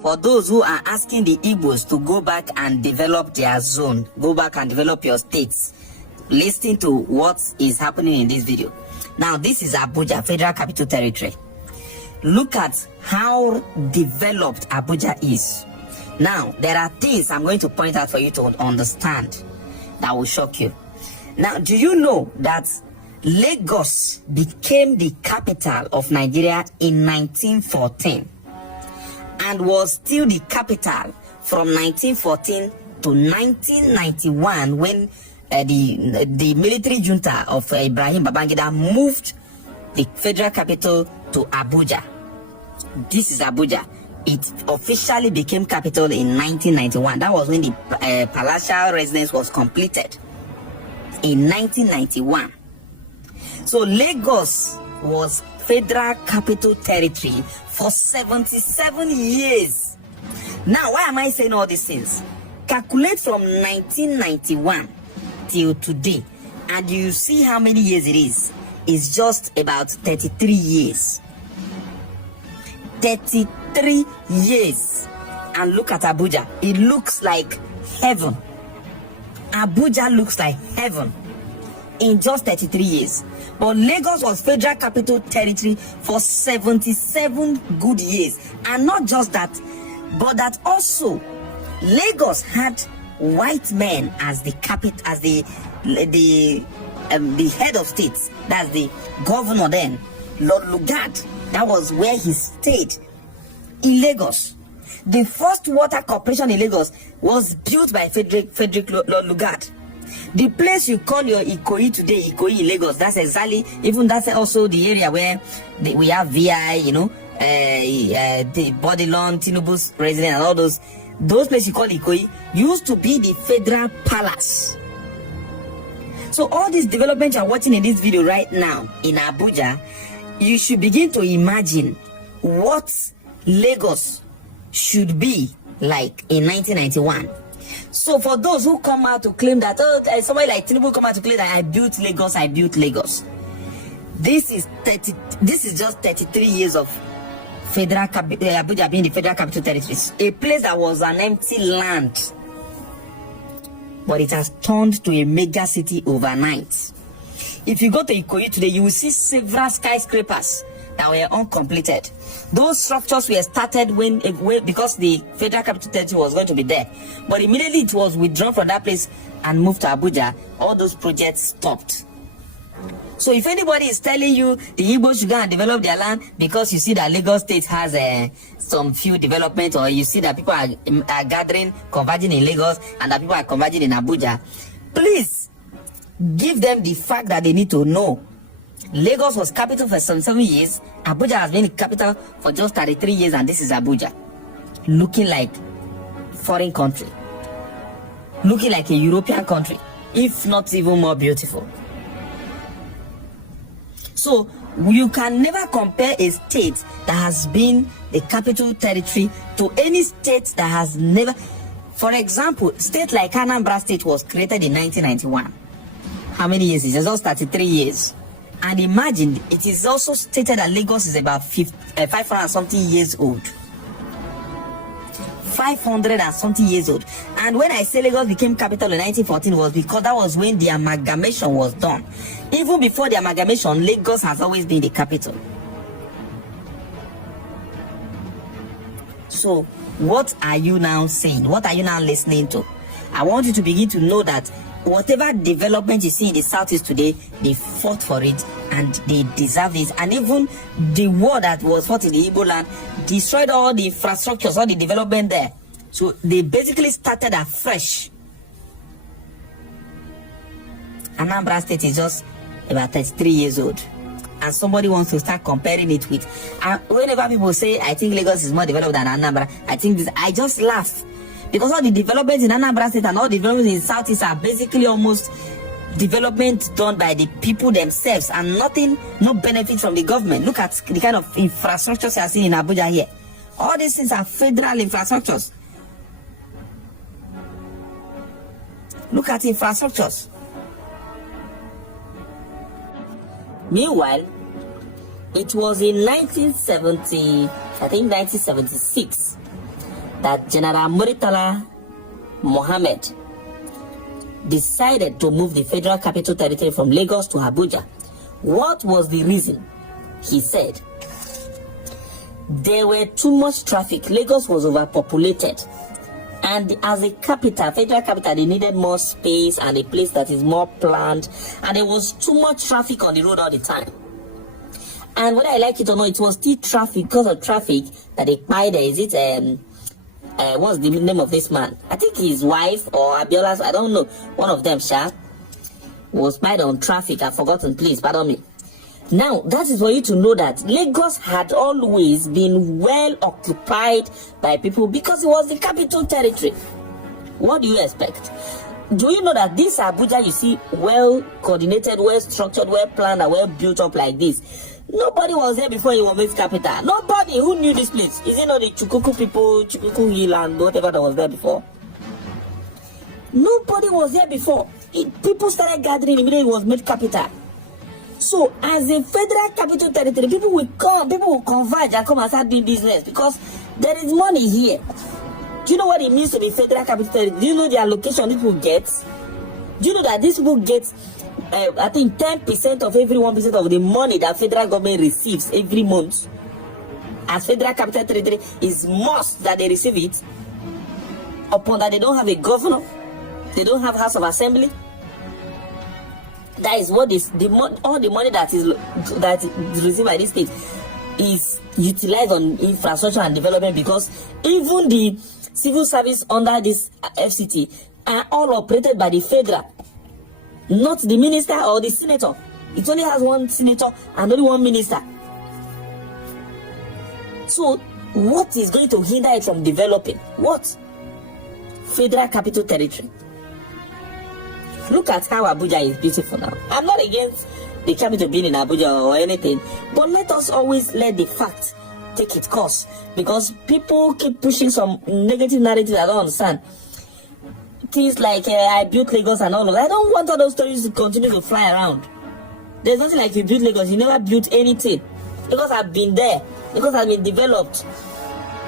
for those who are asking the Igbos to go back and develop their zone, go back and develop your states, listen to what is happening in this video. Now, this is Abuja, Federal Capital Territory. Look at how developed Abuja is. Now, there are things I'm going to point out for you to understand that will shock you. Now, do you know that Lagos became the capital of Nigeria in 1914 and was still the capital from 1914 to 1991 when the military junta of Ibrahim Babangida moved the federal capital to Abuja. This is Abuja. It officially became capital in 1991. That was when the palatial residence was completed in 1991. So Lagos was Federal Capital Territory for 77 years. Now, why am I saying all these things? Calculate from 1991 till today, and you see how many years it is. It's just about 33 years. 33 years. And look at Abuja. It looks like heaven. Abuja looks like heaven in just 33 years. But Lagos was Federal Capital Territory for 77 good years. And not just that, but that also Lagos had white men as the capital, as the head of states. That's the governor then, Lord Lugard. That was where he stayed in Lagos. The first water corporation in Lagos was built by Frederick Lord Lugard. The place you call your Ikoyi today, Ikoyi in Lagos, that's exactly, even that's also the area where we have VI, you know, the Bodilon, Tinubu's resident, and all those places you call Ikoyi used to be the federal palace. So all this development you're watching in this video right now in Abuja, you should begin to imagine what Lagos should be like in 1991. So for those who come out to claim that, oh, somebody like Tinubu come out to claim that I built Lagos. This is just 33 years of federal Abuja being the Federal Capital Territory, a place that was an empty land, but it has turned to a mega city overnight. If you go to Ikoyi today, you will see several skyscrapers that were uncompleted. Those structures were started because the Federal Capital Territory was going to be there, but immediately it was withdrawn from that place and moved to Abuja. All those projects stopped. So if anybody is telling you the Igbo should go and develop their land because you see that Lagos State has some few development, or you see that people are gathering, converging in Lagos, and that people are converging in Abuja, please give them the fact that they need to know. Lagos was capital for 77 years. Abuja has been the capital for just 33 years, and this is Abuja. Looking like foreign country. Looking like a European country, if not even more beautiful. So you can never compare a state that has been the capital territory to any state that has never. For example, state like Anambra State was created in 1991. How many years? It's just 33 years. And imagine, it is also stated that Lagos is about 500 and something years old. 500 and something years old. And when I say Lagos became capital in 1914, was because that was when the amalgamation was done. Even before the amalgamation, Lagos has always been the capital. So what are you now saying? What are you now listening to? I want you to begin to know that whatever development you see in the Southeast today, they fought for it and they deserve it. And even the war that was fought in the Igbo land destroyed all the infrastructures, all the development there. So they basically started afresh. Anambra State is just about 33 years old. And somebody wants to start comparing it with. Whenever people say, I think Lagos is more developed than Anambra, I just laugh. Because all the developments in Anambra State and all the developments in Southeast are basically almost development done by the people themselves and no benefit from the government. Look at the kind of infrastructures you are seeing in Abuja here. All these things are federal infrastructures. Look at infrastructures. Meanwhile, it was in 1976, that General Murtala Mohammed decided to move the Federal Capital Territory from Lagos to Abuja. What was the reason? He said there were too much traffic. Lagos was overpopulated, and as a capital, federal capital, they needed more space and a place that is more planned, and there was too much traffic on the road all the time. And whether I like it or not, it was still traffic, because of traffic that they buy there. Is it what's the name of this man? I think his wife or Abiola's, I don't know, one of them, was spied on traffic. I've forgotten, please pardon me. Now, that is for you to know that Lagos had always been well occupied by people because it was the capital territory. What do you expect? Do you know that this Abuja you see well coordinated, well structured, well planned, and well built up like this? Nobody was there before it was made capital. Nobody who knew this place. Is it not the Chukuku people, Chukuku Hill and whatever that was there before? Nobody was there before. People started gathering immediately it was made capital. So, as a federal capital territory, people will converge and come and start doing business because there is money here. Do you know what it means to be federal capital territory? Do you know the allocation people get? Do you know that these people get, I think, 10% of every 1% of the money that federal government receives every month? As federal capital territory, is must that they receive it. Upon that, they don't have a governor, they don't have House of Assembly. That is what is all the money that is received by this state is utilized on infrastructure and development, because even the civil service under this FCT are all operated by the federal, not the minister or the senator. It only has one senator and only one minister. So what is going to hinder it from developing? What? Federal capital territory. Look at how Abuja is beautiful now. I'm not against the capital being in Abuja or anything, but let us always let the fact take its course, because people keep pushing some negative narratives I don't understand. Things like I built Lagos and all of that. I don't want all those stories to continue to fly around. There's nothing like you built Lagos. You never built anything. Lagos have been there. Lagos has been developed.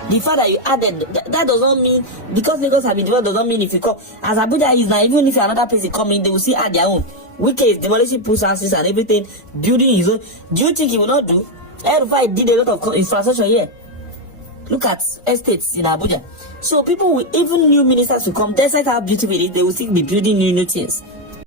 The fact that you added, that does not mean, because Lagos have been developed, does not mean if you come, as Abuja is now, even if another place is coming, they will still add their own. Wike is demolishing post houses and everything, building his own. Do you think he will not do? Everybody did a lot of infrastructure here. Look at estates in Abuja. So people will, even new ministers will come, despite how beautiful it is, they will still be building new things.